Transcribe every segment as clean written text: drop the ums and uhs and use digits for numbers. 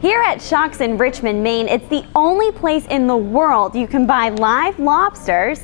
Here at Shucked in Richmond, Maine, it's the only place in the world you can buy live lobsters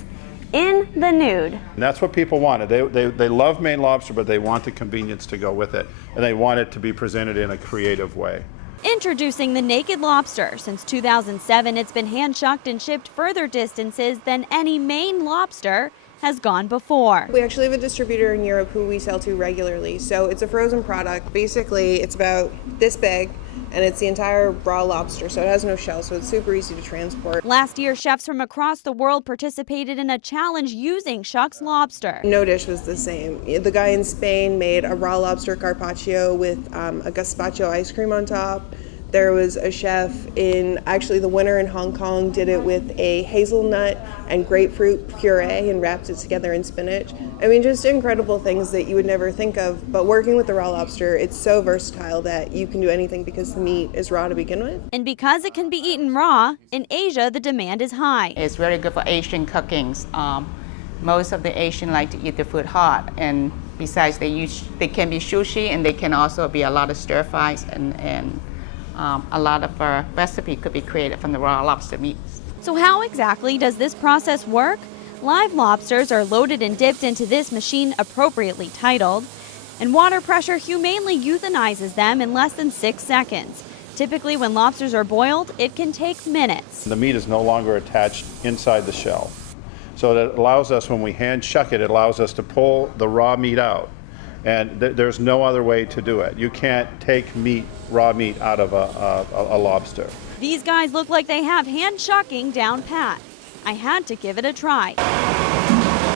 in the nude. And that's what people wanted. They love Maine lobster, but they want the convenience to go with it. And they want it to be presented in a creative way. Introducing the naked lobster. Since 2007, it's been hand shucked and shipped further distances than any Maine lobster has gone before. We actually have a distributor in Europe who we sell to regularly. So it's a frozen product. Basically, it's about this big, and it's the entire raw lobster, so it has no shell, so it's super easy to transport. Last year, chefs from across the world participated in a challenge using Shucked lobster. No dish was the same. The guy in Spain made a raw lobster carpaccio with a gazpacho ice cream on top. There was a chef actually the winner in Hong Kong did it with a hazelnut and grapefruit puree and wrapped it together in spinach. I mean, just incredible things that you would never think of. But working with the raw lobster, it's so versatile that you can do anything because the meat is raw to begin with. And because it can be eaten raw, in Asia the demand is high. It's very good for Asian cookings. Most of the Asian like to eat the food hot, and besides they can be sushi, and they can also be a lot of stir fries, and a lot of our recipe could be created from the raw lobster meat. So how exactly does this process work? Live lobsters are loaded and dipped into this machine appropriately titled, and water pressure humanely euthanizes them in less than 6 seconds. Typically when lobsters are boiled, it can take minutes. The meat is no longer attached inside the shell. So that allows us, when we hand shuck it, it allows us to pull the raw meat out. And there's no other way to do it. You can't take raw meat out of a lobster. These guys look like they have hand shucking down pat. I had to give it a try.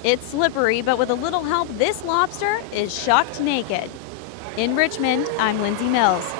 It's slippery, but with a little help, this lobster is shucked naked. In Richmond, I'm Lindsay Mills.